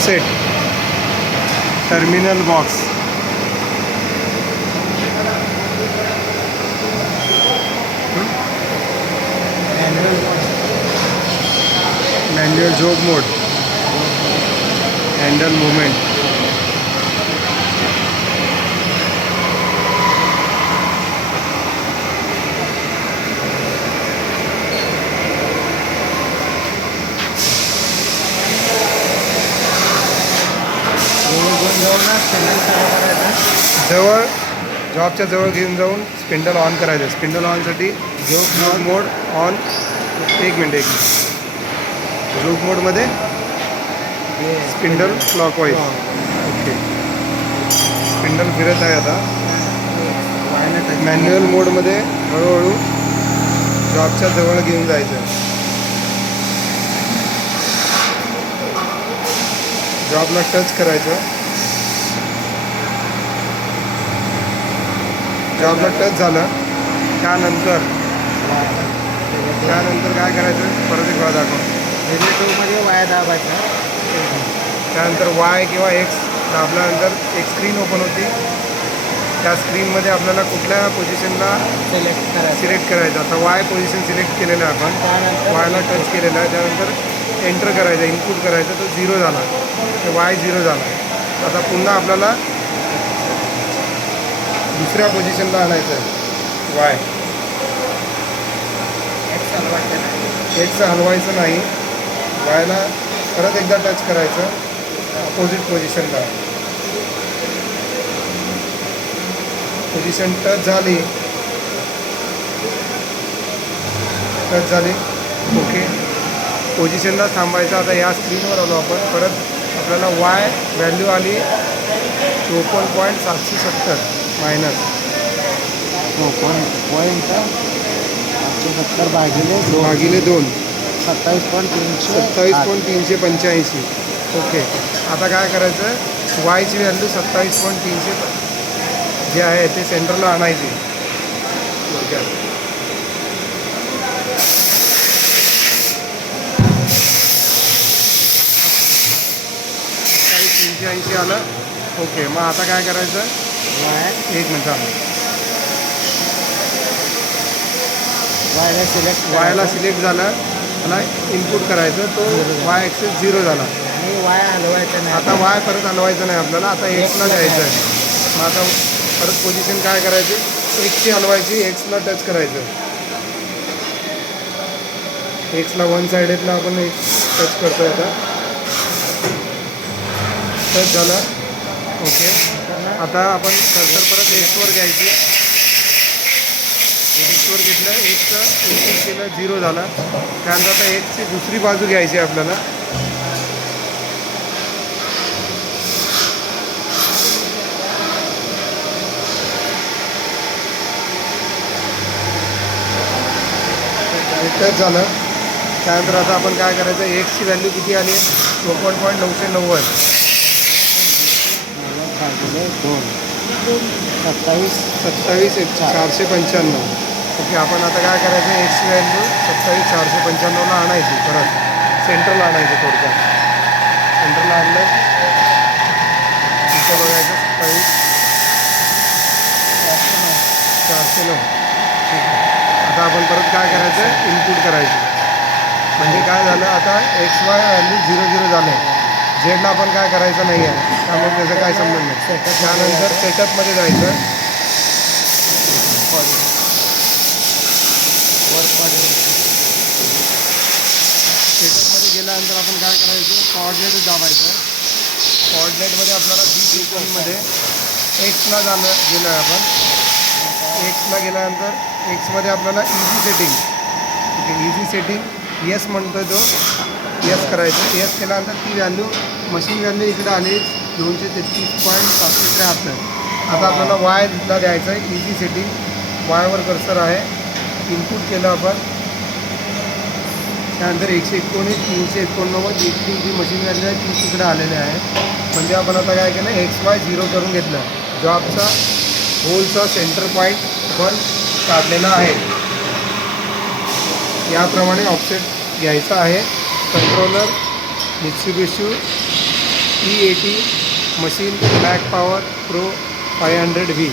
Offset terminal box, manual job mode, handle movement, जवळ जॉबच्या जवळ घेऊन जाऊन स्पिंडल ऑन करायचं. स्पिंडल ऑनसाठी जॉब मोड ऑन. एक मिनिट. जॉब मोडमध्ये स्पिंडल क्लॉकवाईज. ओके, स्पिंडल फिरत आहे आता. मॅन्युअल मोडमध्ये हळूहळू जॉबच्या जवळ घेऊन जायचं. जॉबला टच करायचं. जॉबला टच झालं त्यानंतर काय करायचं, परत एक वेळा दाखव. रिलेटिव्हमध्ये वाया दाबायचा. त्यानंतर वाय किंवा एक्स दाबल्यानंतर एक स्क्रीन ओपन होती. त्या स्क्रीनमध्ये आपल्याला कुठल्या पोझिशनला सिलेक्ट करायचं. आता वाय पोझिशन सिलेक्ट केलेलं आहे आपण. त्यानंतर वायला टच केलेलं आहे. त्यानंतर एंटर करायचं, इनपुट करायचं. तो 0 झाला, तर वाय 0 झाला. आता पुन्हा आपल्याला दुसऱ्या पोझिशनला आणायचं आहे. वाय एक्स हलवायचं नाही. वायला परत एकदा टच करायचं अपोजिट पोझिशनला. पोझिशन टच झाली. ओके, पोझिशनला थांबायचं. आता या स्क्रीनवर आलो आपण. परत आपल्याला वाय व्हॅल्यू आली 54.770 मायनस 770 भागिले 2 27.385. ओके, आता काय करायचं, वायची व्हॅल्यू 27.300 जे आहे ते सेंटरला आणायची. थोडक्यात 27.380 आलं. ओके, मग आता काय करायचं, एक मिनिट झालं. वायला सिलेक्ट झालं, मला इनपुट करायचं. तो वाय ॲक्सेस 0 झाला. वाय हलवायचं नाही. आता वाय परत हलवायचं नाही आपल्याला. आता एक्सला द्यायचं आहे. मग आता परत पोझिशन काय करायची, एक्सची हलवायची. एक्सला टच करायचं. एक्सला वन साइडेडला आपण एक टच करतो. आता टच झालं. ओके, आता आपण कर्सर परत एक्सवर घ्यायची. एक्सवर घेतलं, एक्सचं इनपुट केलं, 0 झाला. त्यानंतर आता एक्सची दुसरी बाजू घ्यायची आपल्याला. टच झालं. त्यानंतर आता आपण काय करायचं, एक्सची व्हॅल्यू किती आली, 54.990. 27,495. ओके, आपण आता काय करायचं, एक्सची व्हॅल्यू 27,495ला आणायची. परत सेंटरला आणायचं. थोडक्यात सेंटरला आणलं, तिथं बघायचं 27,409. आता आपण परत काय करायचं, इनपुट करायचं. म्हणजे काय झालं, आता एक्स वाय व्हॅल्यू 0 झालं. झेडला आपण काय करायचं नाही आहे, त्यामुळे त्याचा काय संबंध नाही. त्यानंतर सेटअपमध्ये जायचं. सेटअपमध्ये गेल्यानंतर आपण काय करायचं, कॉर्डिनेट दाबायचं. कॉर्डिनेटमध्ये आपल्याला बी सेक्शनमध्ये एक्सला गेलं आहे आपण. एक्सला गेल्यानंतर एक्समध्ये आपल्याला easy setting. Okay, easy setting yes म्हणतो तो. येस करायचं. येस केल्यानंतर ती व्हॅल्यू, मशीन व्हॅल्यू इकडे आली 233.773. आता आपल्याला वायला द्यायचं आहे इझी सेटिंग. वायवर कर्सर आहे. इनपुट केलं आपण. त्यानंतर 119, 389 इतकी जी मशीन व्हॅल्यू आहे ती तिकडे आलेली आहे. म्हणजे आपण आता काय केलं, एक्स वाय 0 करून घेतलं. जॉबचा होलचा सेंटर पॉईंट आपण काढलेला आहे. याप्रमाणे ऑफसेट घ्यायचा आहे. Controller, distribution E80 machine back power pro 500V